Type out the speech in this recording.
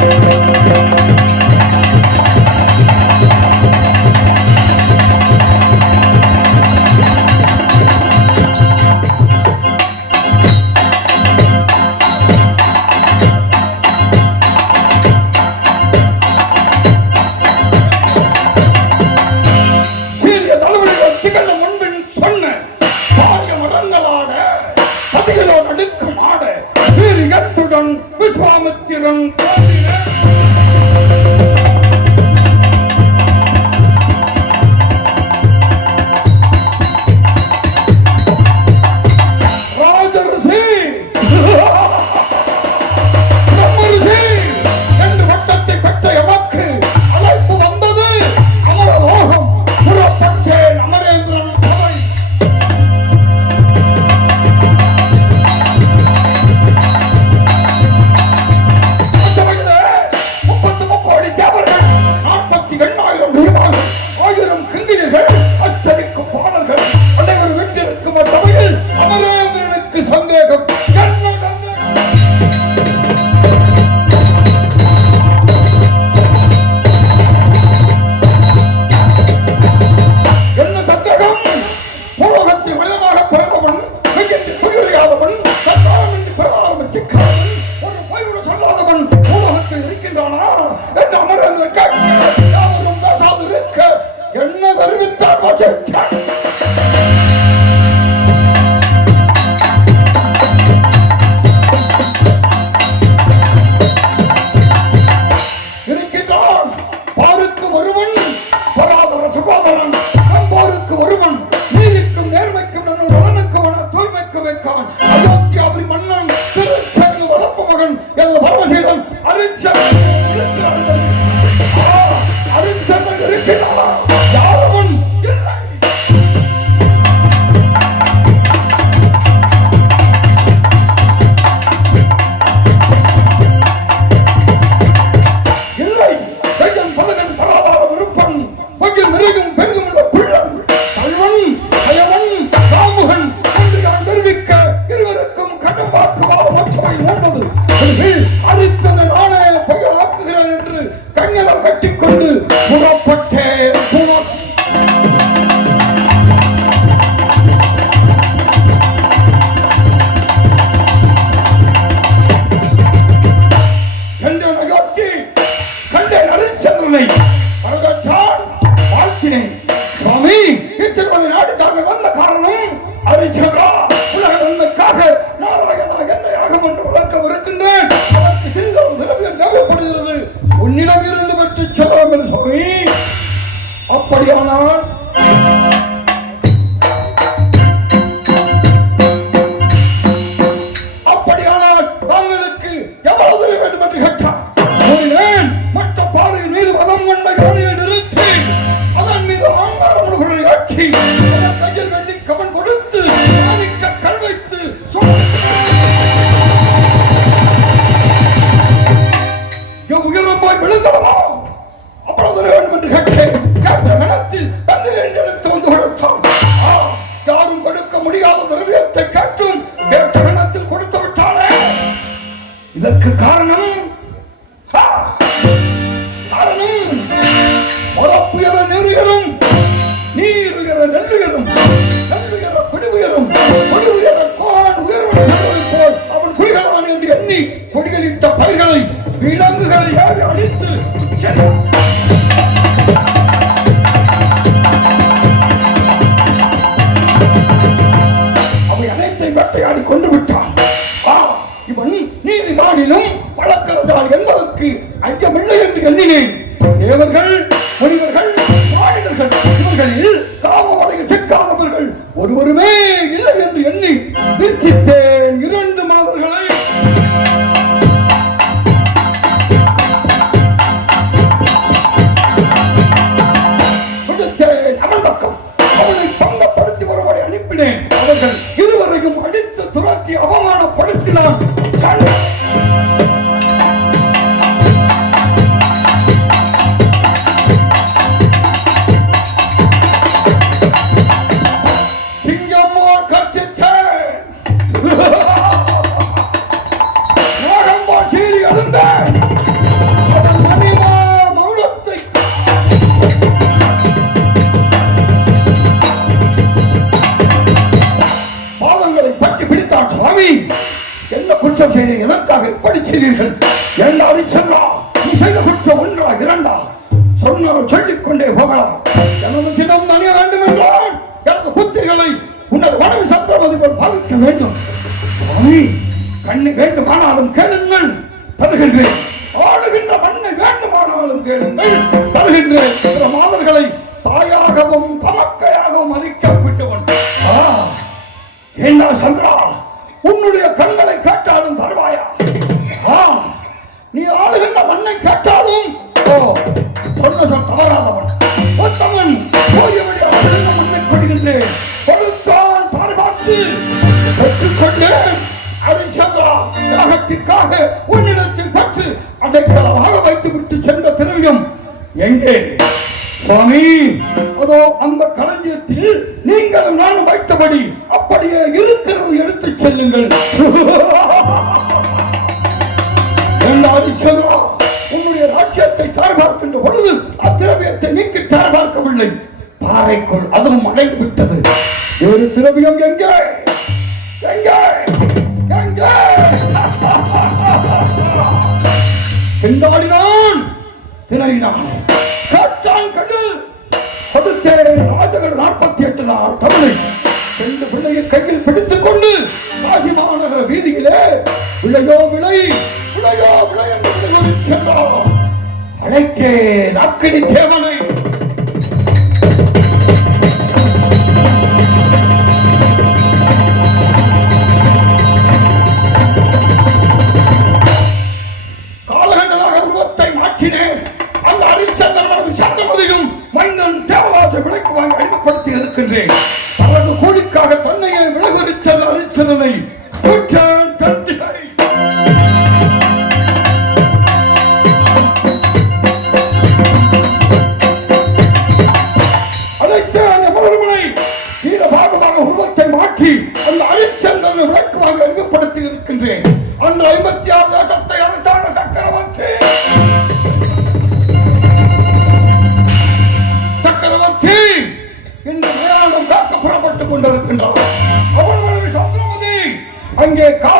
Música Yeah. பூலோகத்தில் இருக்கின்றானா? என்று அமரேந்திர கேட்க யாவரும் பேசாது என்ன தெரிவித்தார் Challenge அப்படியானால் அப்படியானால் தாங்களுக்கு எவ்வளவு வேண்டும் என்று கேட்டார். மற்ற பாறையின் மீது கொண்ட நிறுத்தி அதன் மீது ஆங்காரமுழுகளை ஆட்சி கையில் வெள்ளி கவன் கொடுத்து மாணிக்க கல் வைத்து உயரம் போய் விழுந்தவனா? இதற்கு காரணம் ஆ, காரணம் உறப்புயர நெறியரும் நீர் உயர நெல்லுயரும் நெல்லுயர பிடிவுயரும் பிடிவுயர கோன் உயர்வன் போல் அவன் குடிகளான் என்று எண்ணி கொடிகளிட்ட பயிர்களை விலங்குகளை ஏவி அழித்து சென்றான். அவை அனைத்தையும் வேட்டையாடி கொண்டு விட்டான் ஆ, இவன் நீதிமானிலும் வழக்கறதார் என்பதற்கு ஐயமில்லை என்று எண்ணினேன். தேவர்கள் முனிவர்கள் மாநிலர்கள் இவர்களில் காமவலையில் சிக்காதவர்கள் ஒருவருமே இல்லை என்று எண்ணி நிச்சயித்தேன் செய்தீர்கள் என்ன அரிச்சல்லா நீ செய்த ஒன்றா இரண்டா. சொன்னால் சொல்லிக் கொண்டே போகலாம். எனது சின்னம் நனிய வேண்டும் என்றால் எனக்கு புத்திகளை உனது வடவு சத்திரவதி போல் பாவிக்க வேண்டும். சுவாமி கண்ணு வேண்டுமானாலும் கேளுங்கள் தருகின்றேன். ஆளுகின்ற மண்ணை வேண்டுமானாலும் கேளுங்கள் தருகின்றேன். சில மாதர்களை தாயாகவும் தமக்கையாகவும் மதிக்கப்பட்டவன் என்ன சந்திரா உன்னுடைய கண்களை கேட்டாலும் தருவாயா? ஆளுகின்ற கேட்டாலும் ஓ சொன்ன தவறாதவன். ஒத்தவன் போயபடி ஆளுகின்ற மண்ணை கொடுக்கின்றேன் கொடுத்தான் தரமாற்று பெற்றுக்கொண்டேன். யாகத்திற்காக உன்னிடத்தில் பற்று வைத்து விட்டு சென்ற திரவியம் எங்கே? சுவாமி அதோ அந்த களஞ்சியத்தில் நீங்களும் நானும் வைத்தபடி அப்படியே இருக்கிறது எடுத்துச் செல்லுங்கள். என்ன செல்வா தார் பார்க்கின்ற பொழுது அத்திரவியத்தை நீக்கி தார் பார்க்கவில்லை பாறைக்குள் அதுவும் அடைந்து விட்டது ஒரு திரவியம் எங்கே? எங்கே? எங்கே? திண்டாடினான் திரையினான். காற்றாங்கடு கடல் ராஜகர் நாற்பத்தி எட்டு நாள் தமிழை. ரெண்டு பிள்ளையை கையில் பிடித்துக் கொண்டு காசி மாநகர வீதியிலே விளையோ விளை விளையோ விளை என்று சென்றான். ಬೆಳಕ್ಕೆ ನಾಲ್ಕನಿ ದೇವನ அந்த ஐம்பத்தி ஆறு தேசத்தை அரசாங்க சக்கரவர்த்தி சக்கரவர்த்தி இன்று மேலாண்டம் காக்க புறப்பட்டுக் கொண்டிருக்கின்றார் அவர்களது சந்திரமதி அங்கே கால